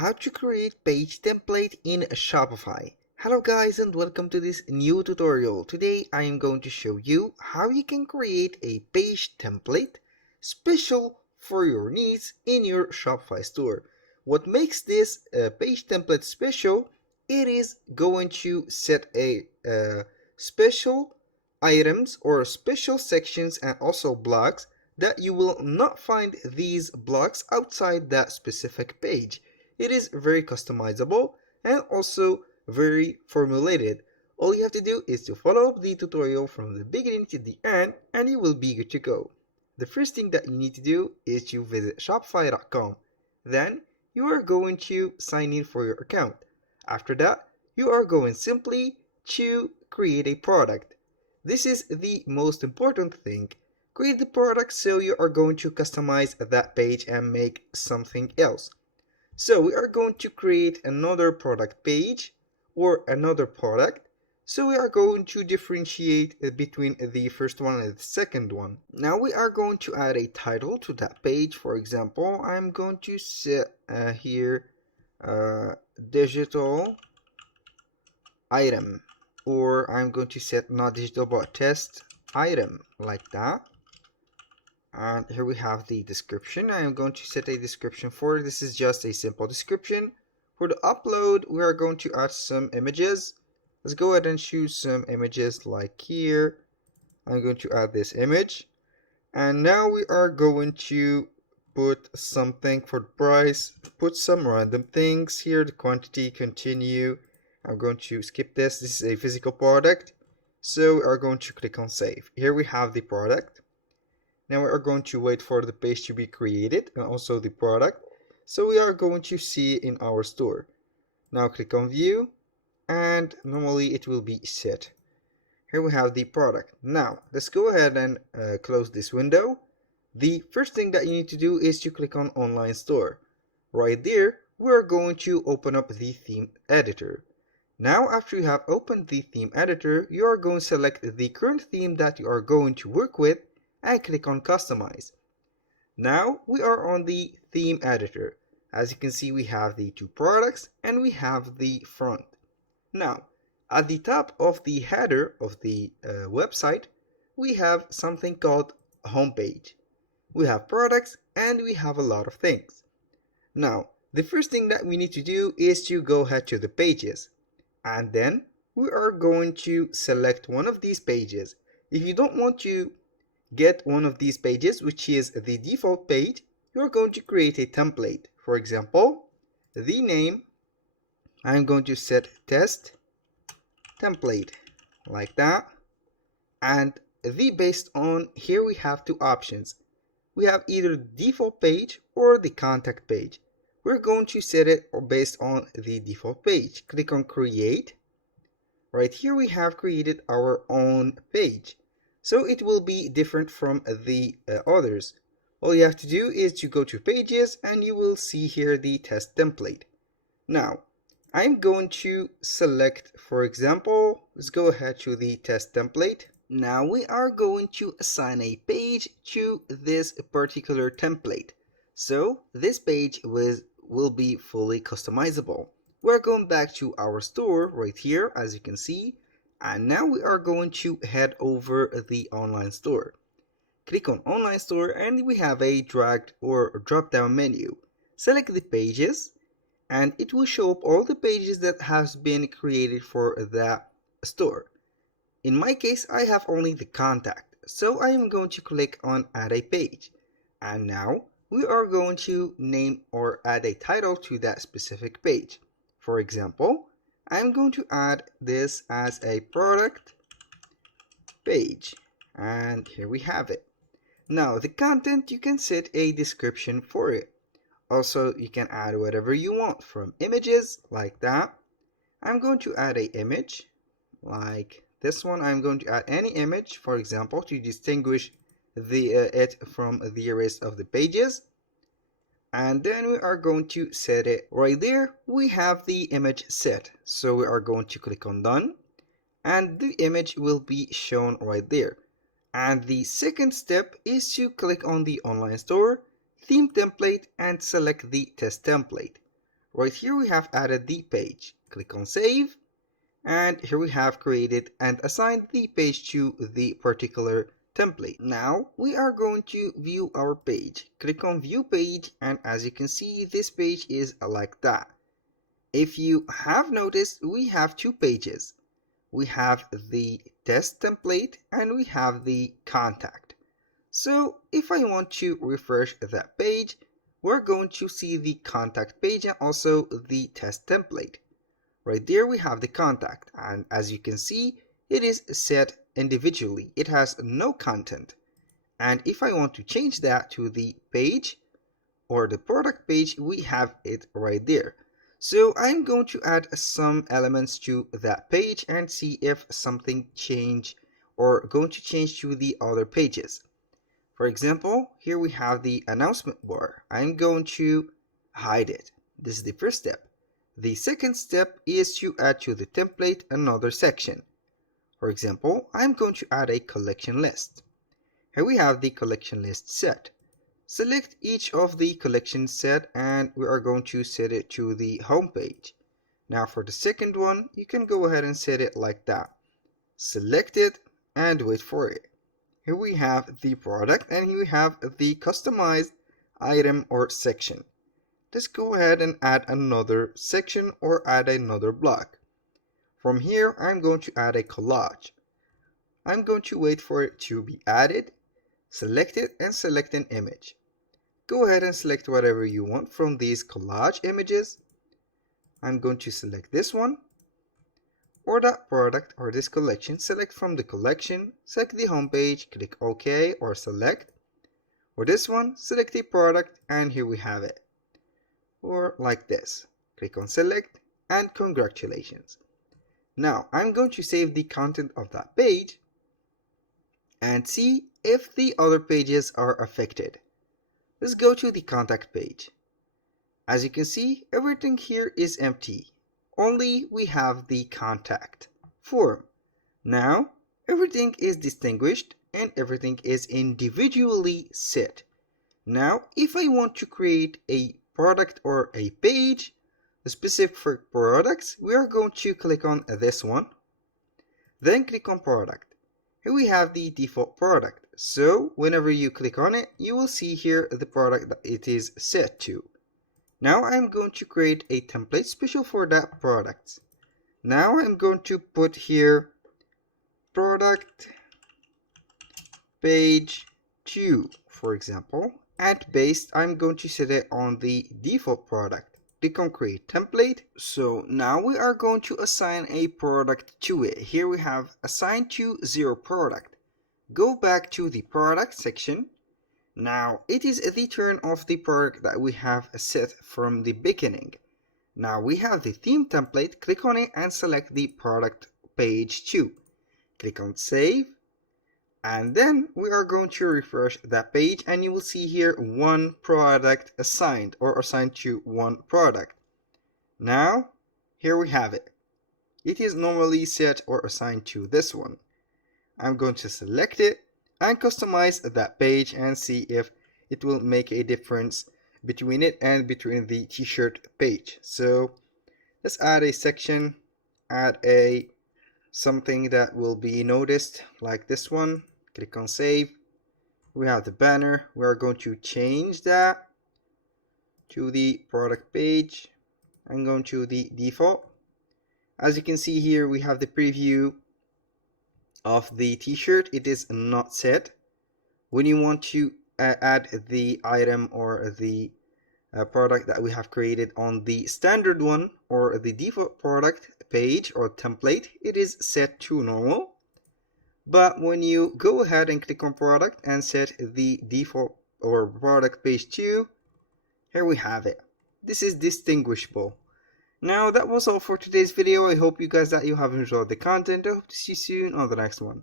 how to create page template in Shopify. Hello guys and welcome to this new tutorial. Today I am going to show you how you can create a page template special for your needs in your Shopify store. What makes this page template special, it is going to set a special items or special sections and also blocks that you will not find these blocks outside that specific page. It is very customizable and also very formulated. All you have to do is to follow the tutorial from the beginning to the end and you will be good to go. The first thing that you need to do is to visit shopify.com. Then you are going to sign in for your account. After that, you are going simply to create a product. This is the most important thing. Create the product, so you are going to customize that page and make something else. So we are going to create another product page or another product. So we are going to differentiate between the first one and the second one. Now we are going to add a title to that page. For example, I'm going to set here digital item, or I'm going to set not digital but test item, like that. And here we have the description. I am going to set a description for this is just a simple description. For the upload, we are going to add some images. Let's go ahead and choose some images like here. I'm going to add this image. And now we are going to put something for the price, put some random things here, the quantity, continue. I'm going to skip this. This is a physical product. So we are going to click on save. Here we have the product. Now we are going to wait for the page to be created and also the product. So we are going to see it in our store. Now click on view and normally it will be set. Here we have the product. Now let's go ahead and close this window. The first thing that you need to do is to click on online store. Right there, we are going to open up the theme editor. Now after you have opened the theme editor, you are going to select the current theme that you are going to work with and click on customize. Now we are on the theme editor. As you can see, we have the two products and we have the front. Now at the top of the header of the website, we have something called homepage. We have products and we have a lot of things. Now the first thing that we need to do is to go ahead to the pages, and then we are going to select one of these pages. If you don't want to get one of these pages, which is the default page, you're going to create a template. For example, the name, I'm going to set test template, like that. And the based on, here we have two options. We have either default page or the contact page. We're going to set it based on the default page. Click on create. Right here we have created our own page. So it will be different from the others. All you have to do is to go to pages and you will see here the test template. Now I'm going to select, for example, let's go ahead to the test template. Now we are going to assign a page to this particular template. So this page will be fully customizable. We're going back to our store right here, as you can see. And now we are going to head over the online store. Click on online store and we have a drag or drop down menu. Select the pages and it will show up all the pages that has been created for that store. In my case, I have only the contact. So I am going to click on add a page. And now we are going to name or add a title to that specific page. For example, I'm going to add this as a product page, and here we have it. Now the content, you can set a description for it. Also, you can add whatever you want, from images like that. I'm going to add a image like this one. I'm going to add any image, for example, to distinguish it from the rest of the pages. And then we are going to set it. Right there we have the image set, so we are going to click on done and the image will be shown right there. And the second step is to click on the online store, theme template, and select the test template. Right here we have added the page. Click on save, and here we have created and assigned the page to the particular template. Now we are going to view our page. Click on view page, and as you can see, this page is like that. If you have noticed, we have two pages. We have the test template and we have the contact. So if I want to refresh that page, we're going to see the contact page and also the test template. Right there we have the contact, and as you can see, it is set individually. It has no content. And if I want to change that to the page or the product page, we have it right there. So I'm going to add some elements to that page and see if something change or going to change to the other pages. For example, here we have the announcement bar. I'm going to hide it. This is the first step. The second step is to add to the template another section. For example, I'm going to add a collection list. Here we have the collection list set. Select each of the collection set and we are going to set it to the home page. Now for the second one, you can go ahead and set it like that. Select it and wait for it. Here we have the product and here we have the customized item or section. Let's go ahead and add another section or add another block. From here, I'm going to add a collage. I'm going to wait for it to be added, select it and select an image. Go ahead and select whatever you want from these collage images. I'm going to select this one or that product or this collection. Select from the collection, select the home page, click OK or select. For this one, select the product and here we have it. Or like this. Click on select and congratulations. Now I'm going to save the content of that page and see if the other pages are affected. Let's go to the contact page. As you can see, everything here is empty. Only we have the contact form. Now everything is distinguished and everything is individually set. Now if I want to create a product or a page specific for products, we are going to click on this one. Then click on product. Here we have the default product. So whenever you click on it, you will see here the product that it is set to. Now I'm going to create a template special for that product. Now I'm going to put here product page 2, for example. And based, I'm going to set it on the default product. Click on create template. So now we are going to assign a product to it. Here we have assign to 0 product. Go back to the product section. Now it is the turn of the product that we have set from the beginning. Now we have the theme template. Click on it and select the product page 2. Click on save. And then we are going to refresh that page and you will see here one product assigned or assigned to one product. Now here we have it. It is normally set or assigned to this one. I'm going to select it and customize that page and see if it will make a difference between it and between the t-shirt page. So let's add a section, add something that will be noticed like this one. Click on save. We have the banner. We are going to change that to the product page. I'm going to the default. As you can see here, we have the preview of the t-shirt. It is not set. When you want to add the item or the product that we have created on the standard one or the default product page or template, it is set to normal. But when you go ahead and click on product and set the default or product page 2, here we have it. This is distinguishable. Now that was all for today's video. I hope you guys that you have enjoyed the content. I hope to see you soon on the next one.